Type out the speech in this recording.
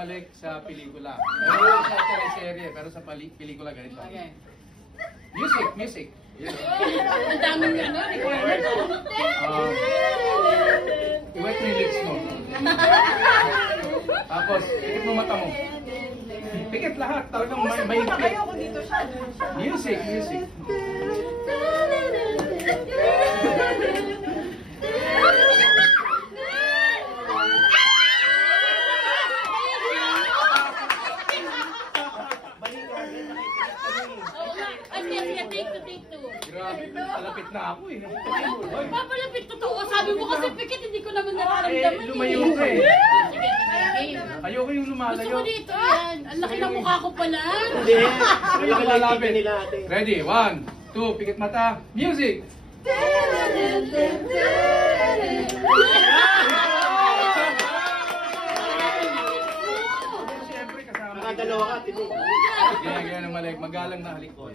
bumalik sa pelikula. Pero sa teleserye, pero sa pelikula ganito. Okay. Music. Ang daming ano, requirement. Iwet mo yung lips mo. Tapos, pikit mo mata mo. Pikit lahat, talagang may Ayoko dito siya. Music. Take two. Grabe, malapit na ako eh. Papalapit totoo. Sabi mo kasi pikit, hindi ko naman nararamdaman. Lumayo ka eh. Sige. Ayoko yung lumalayo. Gusto ko dito yan. Ang laki ng mukha ko pala. Hindi. Malapit nila ate. Ready? 1, 2, pikit mata. Music! Siyempre kasama. Nakadalawa ka, tibo. Ganyan ng malik. Magalang na halik ko.